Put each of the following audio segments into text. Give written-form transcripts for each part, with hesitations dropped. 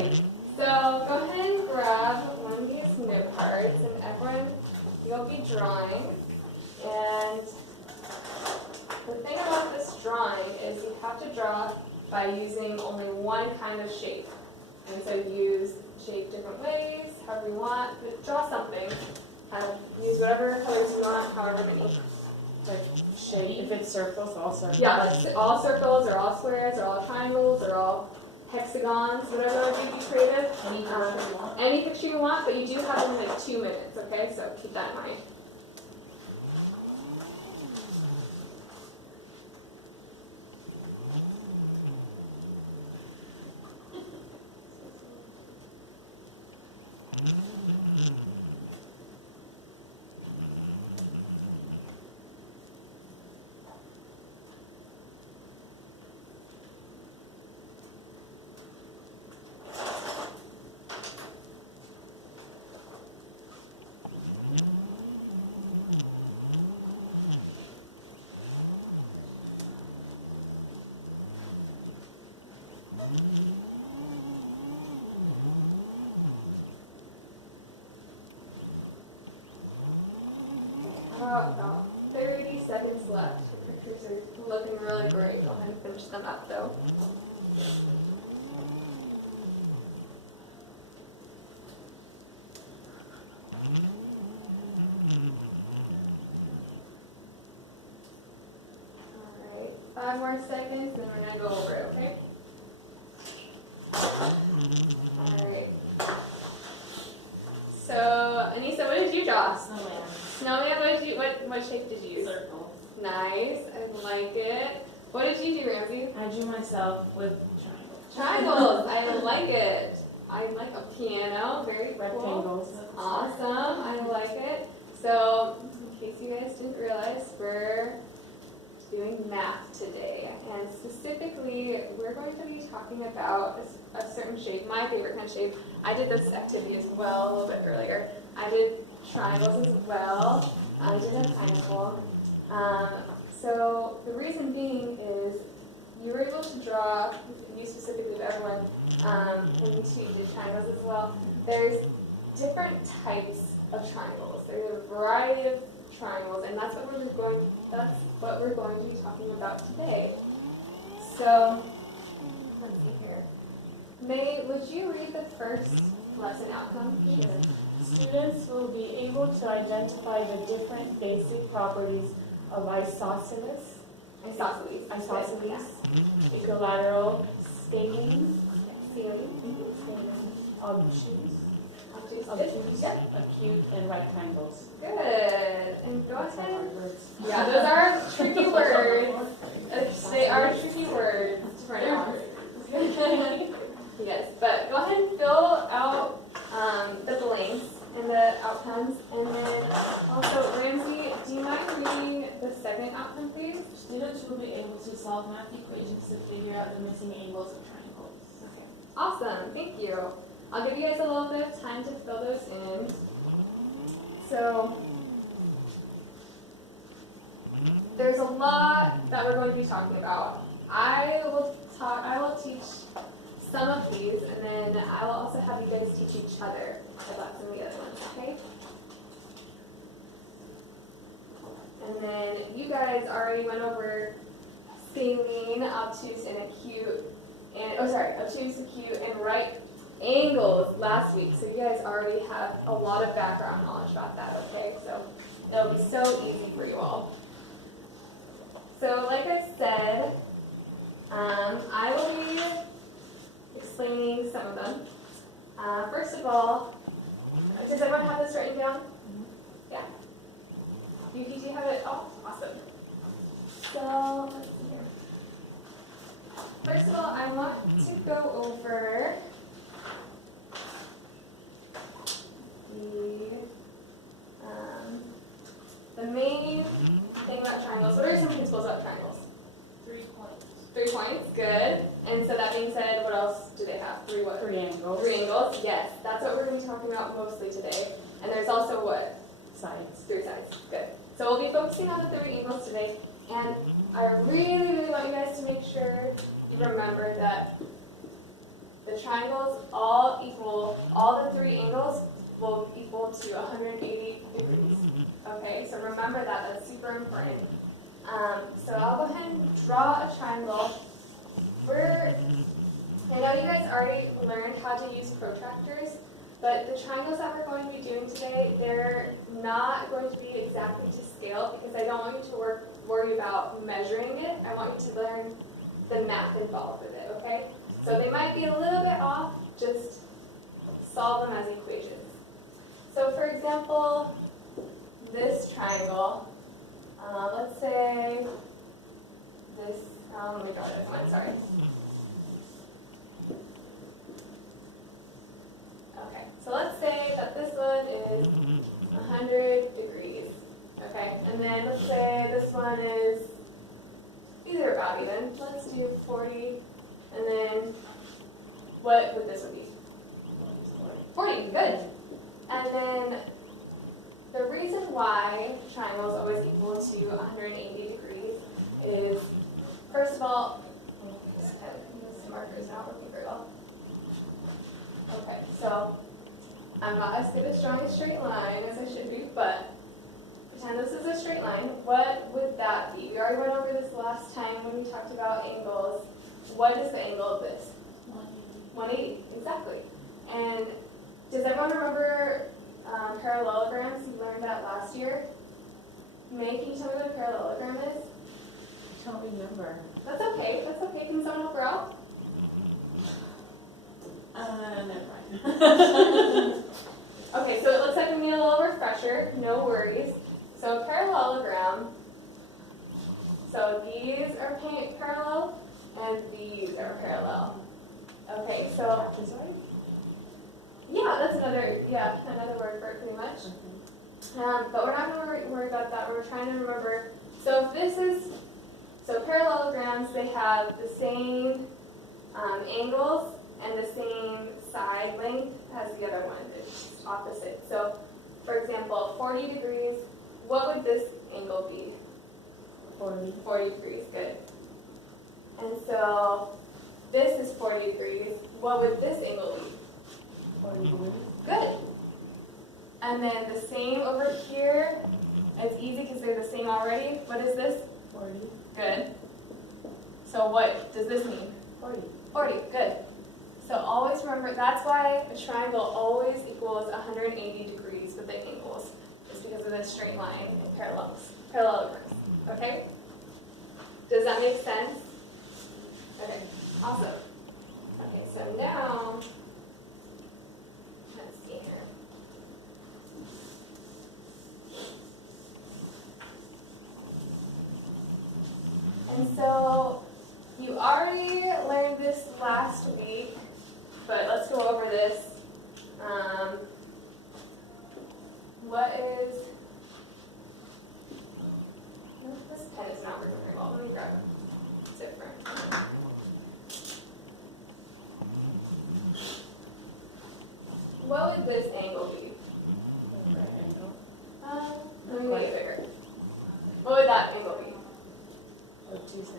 right, so go ahead and grab one of these note cards, and everyone, you'll be drawing. And the thing about this drawing is you have to draw by using only one kind of shape. And so use shape different ways, however you want, but draw something. Use whatever colors you want, however many. Like shape, if it's circles, all circles. Yeah, like all circles, or all squares, or all triangles, or all hexagons, whatever would be creative. Any picture you want, but you do have only like 2 minutes, okay? So keep that in mind. About 30 seconds left. Your pictures are looking really great. Go ahead and finish them up though. Alright, 5 more seconds and then we're going to go over it, okay? Alright. So, Anissa, what did you draw? Snowman, what shape did you use? Circle. Nice, I like it. What did you do, Ramsey? I drew myself with triangles. Triangles, I like it. I like a piano, very cool. Rectangles. Awesome, I like it. So, in case you guys didn't realize, we're doing math today. And specifically, we're going to be talking about a certain shape, my favorite kind of shape. I did this activity as well a little bit earlier. I did triangles as well. I did a pineapple. So the reason being is you were able to draw, you specifically, but everyone, and you two did triangles as well. There's different types of triangles. There's a variety of triangles, and that's what we're going to be talking about today. So let's see here. May, would you read the first lesson outcome, please? Students will be able to identify the different basic properties of isosceles, equilateral, scaling, obtuse, acute, and rectangles. Good. And go ahead. Yeah, those are tricky words. They are tricky words to pronounce. Yes, but go ahead and fill out the blanks and the outcomes. And then also, Ramsey, do you mind reading the second outcome, please? Students will be able to solve math equations to figure out the missing angles of triangles. Okay. Awesome. Thank you. I'll give you guys a little bit of time to fill those in. So there's a lot that we're going to be talking about. I will teach some of these, and then I will also have you guys teach each other about some of the other ones, okay? And then you guys already went over scaling, obtuse, and acute, obtuse, acute, and right angles last week. So you guys already have a lot of background knowledge about that, okay? So that'll be so easy for you all. So like I said, I will be explaining some of them. First of all, does everyone have this written down? Yeah? Yuki, do you have it all? Awesome. So, let's see here. First of all, I want to go over the main thing about triangles. What are some principles about triangles? 3 points. 3 points, good. And so that being said, what else do they have? 3 what? 3 angles. 3 angles, yes. That's what we're going to be talking about mostly today. And there's also what? Sides. 3 sides, good. So we'll be focusing on the 3 angles today. And I really, really want you guys to make sure you remember that the triangles all equal, all the three angles will equal to 180 degrees. Okay, so remember that, that's super important. So I'll go ahead and draw a triangle. I know you guys already learned how to use protractors, but the triangles that we're going to be doing today, they're not going to be exactly to scale because I don't want you to worry about measuring it. I want you to learn the math involved with it, okay? So they might be a little bit off, just solve them as equations. So for example, this triangle, let's say this, let me draw this one, sorry. Okay, so let's say that this one is 100 degrees, okay? And then let's say this one is, these are about even. Let's do 40, and then what would this be? 40, good. And then the reason why triangles always equal to 180 degrees is, first of all, this marker is not working very well. Okay, so I'm not as good at drawing a straight line as I should be, but pretend this is a straight line. What would that be? We already went over this last time when we talked about angles. What is the angle of this? 180, exactly. And does everyone remember parallelograms? You learned that last year. May, can you tell me what a parallelogram is? I don't remember. That's okay, that's okay. Can someone help her out? Never mind. Okay, so it looks like we need a little refresher, no worries. So a parallelogram, so these are parallel and these are parallel. Okay, so, yeah, that's another word for it pretty much. But we're not going to worry about that, we're trying to remember. So if this is, so parallelograms, they have the same angles and the same side length as the other one, it's opposite. So, for example, 40 degrees, what would this angle be? 40. 40 degrees, good. And so, this is 40 degrees, what would this angle be? 40. Good. And then the same over here, it's easy because they're the same already. What is this? 40. Good. So what does this mean? 40. 40, good. So always remember, that's why a triangle always equals 180 degrees with the angles. It's because of this straight line and parallelograms. Okay? Does that make sense? Okay, awesome. Okay, so now, let's see here. And so, you already learned this last week, but let's go over this. What is, no, this pen is not working very well. Let me grab it. Different. What would this angle be? Let me make it bigger. What would that angle be? Obtuse.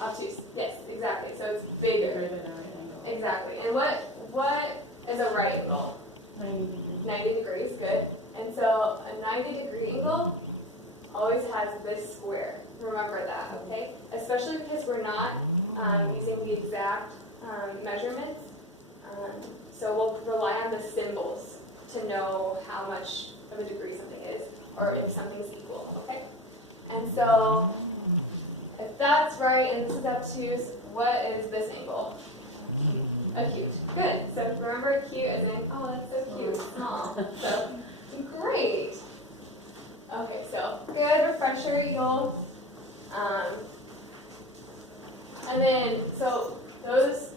Obtuse. Yes, exactly. So it's bigger. Bigger than a right angle. Exactly. And what is a right angle? 90 degrees. 90 degrees, good. And so a 90-degree angle always has this square. Remember that, okay? Especially because we're not using the exact measurements. So we'll rely on the symbols to know how much of a degree something is, or if something's equal, okay? And so if that's right and this is obtuse, what is this angle? Acute. Good. So remember acute as in, oh, that's so cute. Aw. So great. Okay, so good refresher. You'll, and then, so those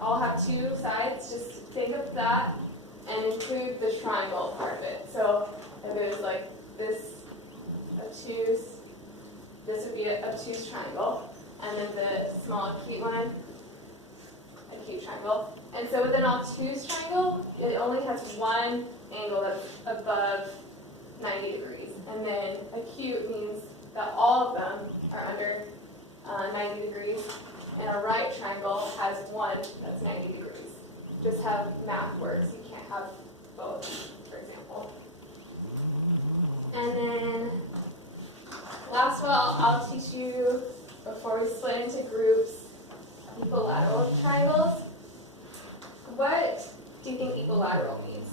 all have two sides. Just think of that and include the triangle part of it. So if it was like this obtuse, this would be an obtuse triangle. And then the small acute one, acute triangle. And so with an obtuse triangle, it only has one angle that's above 90 degrees. And then acute means that all of them are under 90 degrees. And a right triangle has one that's 90 degrees. just have math words. You can't have both, for example. And then last one I'll teach you before we split into groups, equilateral triangles. What do you think equilateral means?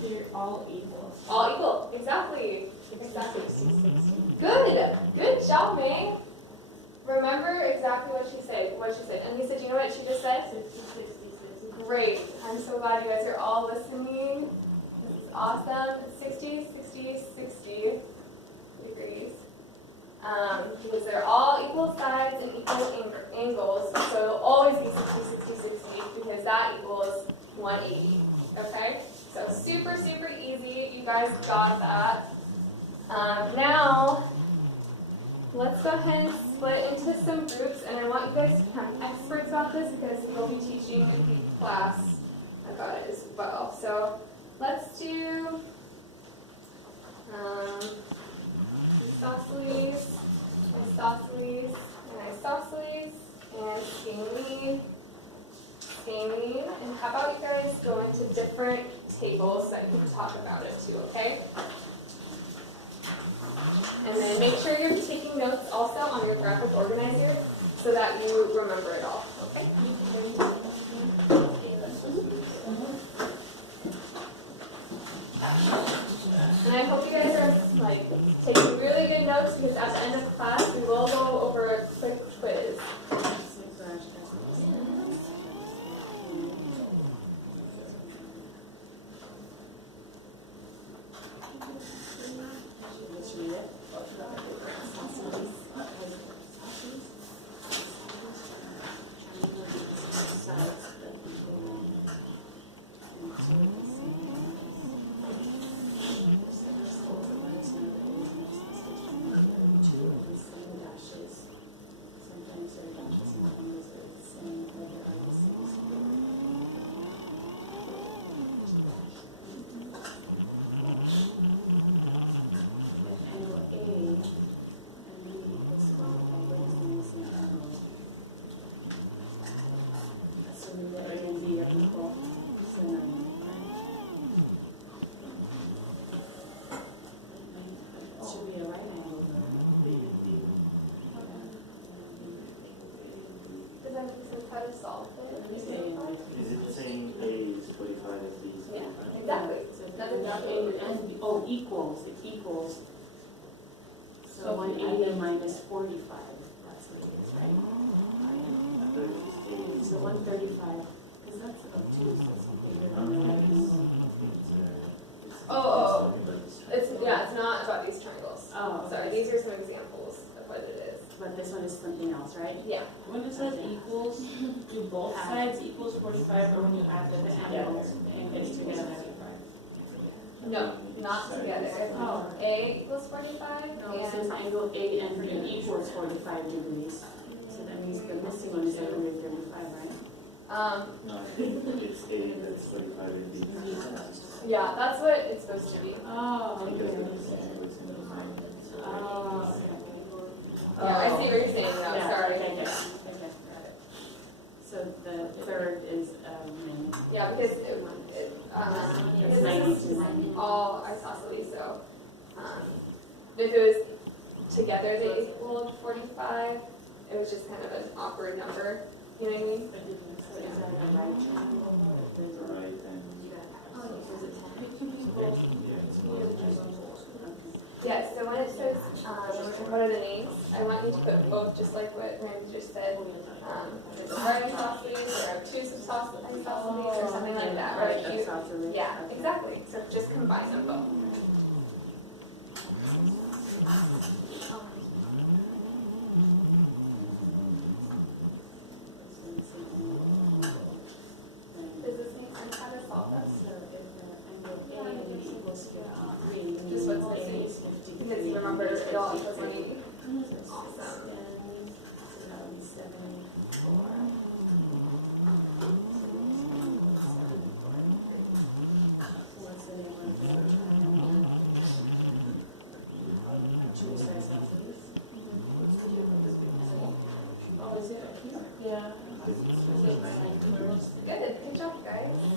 They're all equal. All equal, exactly. Exactly. Good job, May. Remember exactly what she said. And Lisa, do you know what she just said? 60. Great. I'm so glad you guys are all listening. This is awesome. 60 degrees. Because they're all equal sides and equal angles. So it'll always be 60 because that equals 180. Okay? So super easy. You guys got that. Now, let's go ahead and split into some groups, and I want you guys to become experts about this because you'll be teaching the class about it as well. So let's do isosceles, and scaling. And how about you guys go into different tables so that you can talk about it too, okay? And then make sure you're taking notes also on your graphic organizer so that you remember it all, okay? And I hope you guys are taking really good notes because at the end of class we will go over a quick quiz. Equals, it equals. So 180 minus 45, that's what it is, right? So 135, because that's obtuse, that's Oh, it's not about these triangles. Oh, Sorry, these are some examples of what it is. but this one is something else, right? Yeah. When it says equals, do both sides equals 45, or when you add the angles together? No, not together. Oh. A equals 45 No, it says and angle A and B equals 45 degrees. So that means the missing one is 135, right? No, I think it's A that is 45 at B. yeah, that's what it's supposed to be. Oh, Because okay. it's going to be fine. Oh, okay. Yeah, I see what you're saying now. Yeah, Sorry. I get it. So the third is, Yeah, because it's all isosceles, so if it was together they equaled 45, it was just kind of an awkward number. You know what I mean? With the right and. Yeah, so when it says, what are the names, I want you to put both, just like what Randy just said. There's a right isosceles, there are two isosceles, or something like that, right? Yeah, exactly. So just combine them both. Does this make sense how to solve this? Just what's missing, because you remember it all equals 180. Awesome. Yeah. Good job, guys.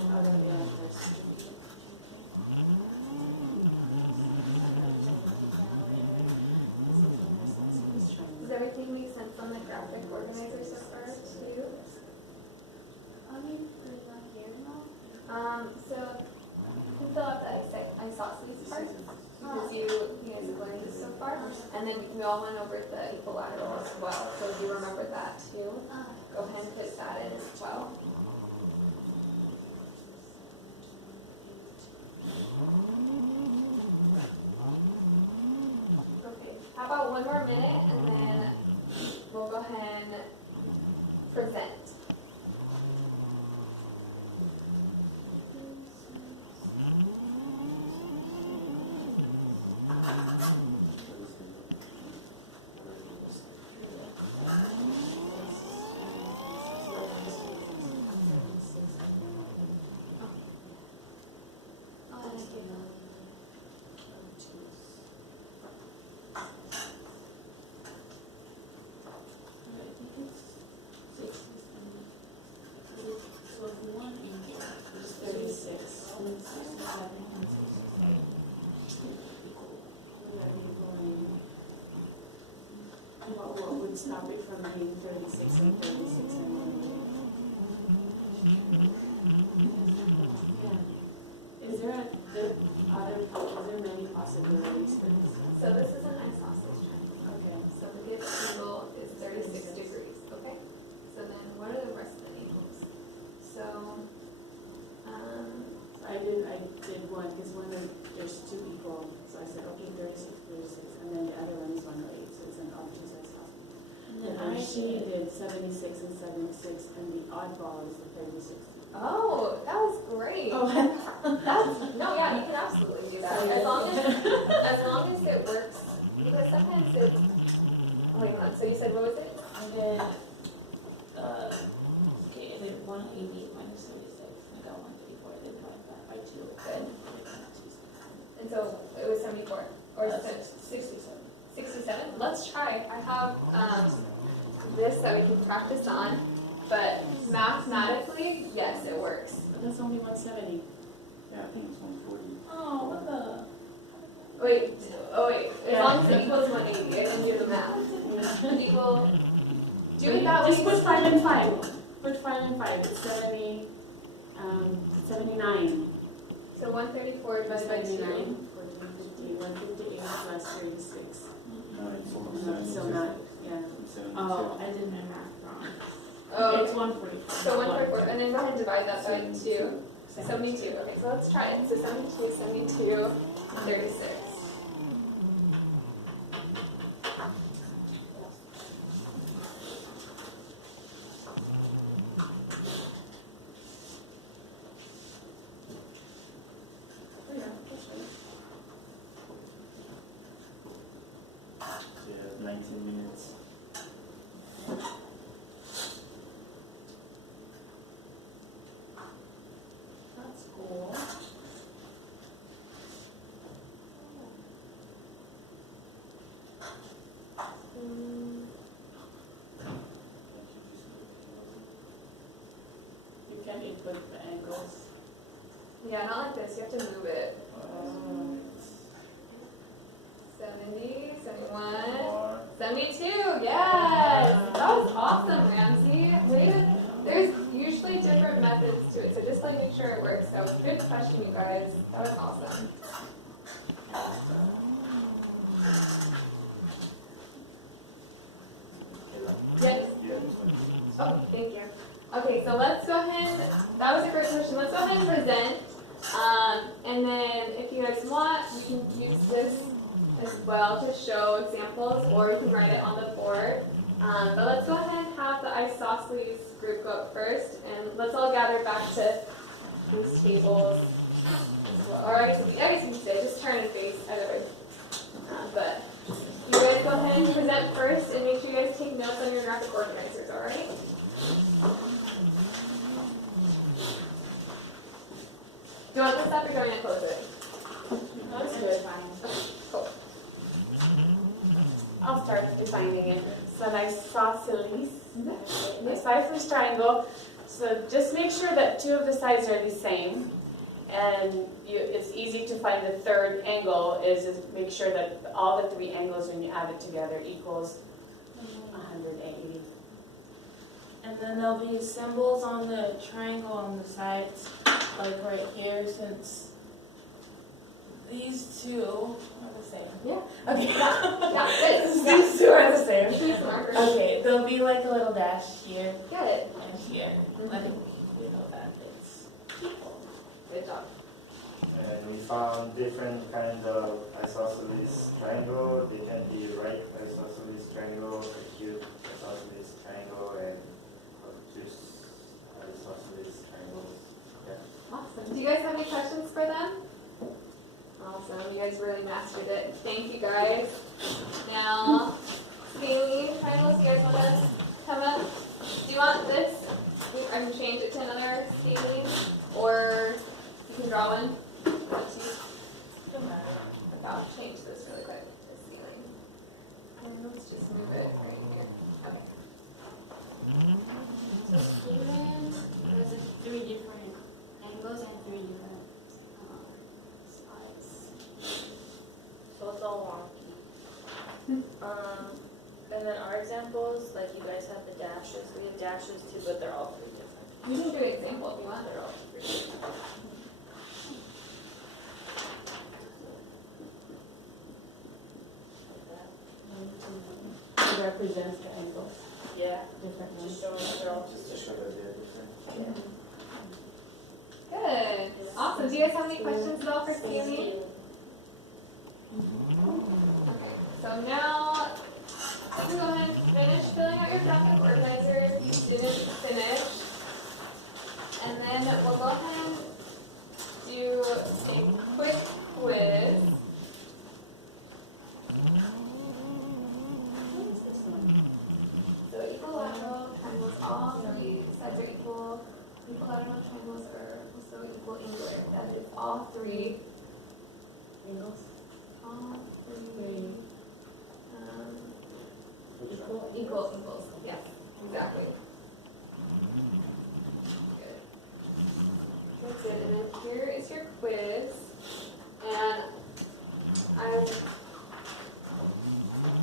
So you can fill out the isosceles part, because you guys have learned this so far. And then we all went over the equilateral as well, so if you remember that too, go ahead and put that in as well. Okay, how about one more minute and then we'll go ahead and present. So if we want equal, it's 36. What would stop it from being 36 and 36 and 1? Is there many possibilities? So this is an isosceles triangle. Okay. So the given angle is 36 degrees, okay? So then what are the rest of the angles? So, I did one, because there's two equal, so I said, okay, 36, 36, and then the other one is 108, so it's an odd two sets off. And then she did 76 and 76, and the oddball is the 36. oh, that was great. Oh, No, yeah, you can absolutely do that. As long as it works. Because sometimes it's, wait a minute, so you said, what was it? And then, okay, I did 180 minus 36, I got 134, I did by 2. Good. And so it was 74, or 67. 67? Let's try. I have this that we can practice on, but mathematically, yes, it works. That's only 170. Yeah, I think it's 140. Oh, what the? Wait, as long as it equals 180, I didn't do the math. It equal, do it that way. Just put 5 and 5. Put 5 and 5, it's 79. So 134 divided by 2. 79, 1458, 158 plus 36. No, it's No, 172. still not, yeah. It's 72. Oh, I did my math wrong. Oh, It's okay. 144. So 144, and then go ahead and divide that by 2. 72. Okay, so let's try it. So 72, 72, 36. Yeah, 19 minutes. That's cool. You can't input the angles. Yeah, not like this. You have to move it. 70, 71, Or 72. Yes! That was awesome, Ramsey. There's usually different methods to it, so just like make sure it works. So good question, you guys. That was awesome. Good. Oh, thank you. Okay, so let's go ahead, that was a great question. Let's go ahead and present. And then if you guys want, you can use this as well to show examples, or you can write it on the board. But let's go ahead and have the isosceles group go up first, and let's all gather back to these tables as well. Or I guess you can sit, just turn and face either way. But you guys go ahead and present first, and make sure you guys take notes on your graphic organizers, all right? Do you want this up or do you want me to close it? That's good. Okay, cool. I'll start defining it. So an isosceles, isosceles triangle. So just make sure that two of the sides are the same. And it's easy to find the third angle is make sure that all the three angles when you add it together equals 180. And then there'll be symbols on the triangle on the sides. like right here, since these two are the same. Yeah. Okay. Yeah, good. Since Yeah. these two are the same. Choose the marker. Okay, there'll be like a little dash here Good. and here, letting you know that it's equal. Good job. And we found different kinds of isosceles triangle. They can be right isosceles triangle, acute isosceles triangle, and obtuse isosceles triangles. Yeah. Awesome. Do you guys have any questions for them? Awesome. You guys really mastered it. Thank you guys. Now, scaling triangles, you guys want to come up? Do you want this? I can change it to another scaling, or you can draw one. Up to you. Okay, I'll change this really quick to scaling. And let's just move it right here. Okay. So scaling, there's like 3 different angles and 3 different sides. So it's all wonky. And then our examples, like you guys have the dashes, we have dashes too, but they're all 3 different. You can do an example if you want. They're all 3 different. Like that. It represents the angles Yeah, differently. just showing that they're all Just to just show different. that they're different. Good. Awesome. Do you guys have any questions at all for scaling? Okay, so now you can go ahead and finish filling out your graphic organizer if you didn't finish. And then we'll go ahead and do a quick quiz. So equilateral triangles, all 3 sides are equal. Equilateral triangles are also equal angular. That is all 3. Angles. All 3. Equal angles, yes, exactly. Good. That's good, and then here is your quiz. And I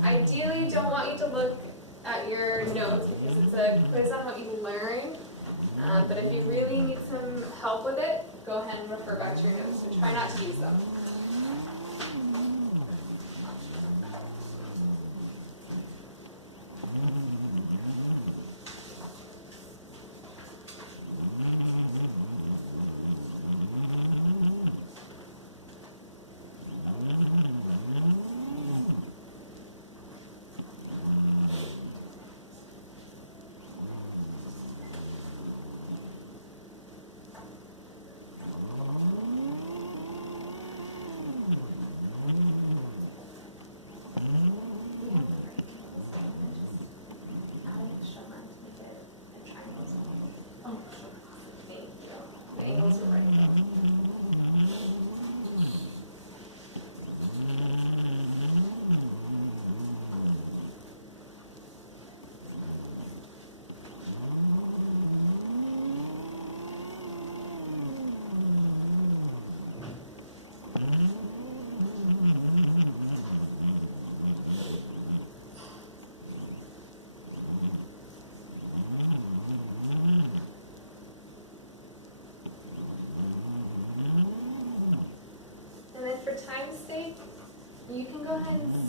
ideally don't want you to look at your notes because it's a quiz on what you learned. But if you really need some help with it, go ahead and refer back to your notes, but try not to use them.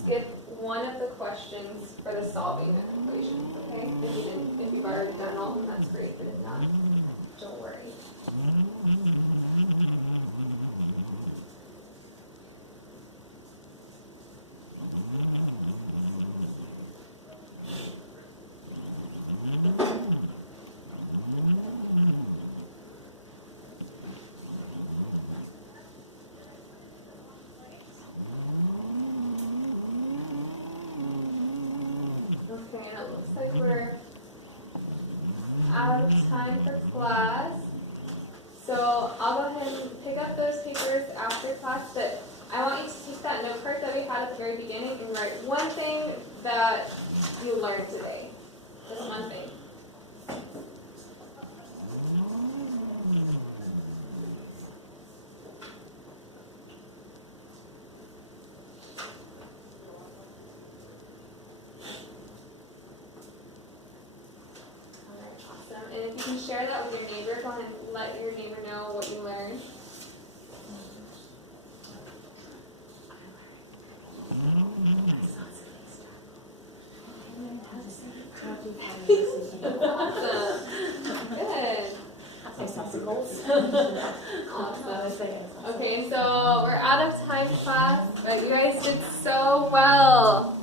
Skip one of the questions for the solving of equations, okay? If you've already done all of them, that's great, but if not, don't worry. Okay, and it looks like we're out of time for class. So I'll go ahead and pick up those papers after class, but I want you to take that note card that we had at the very beginning and write one thing that you learned today. Just one thing. Alright, awesome. And if you can share that with your neighbor, go ahead and let your neighbor know what you learned. Awesome. Good. Popsicles. Awesome. Okay, so we're out of time, class, but you guys did so well.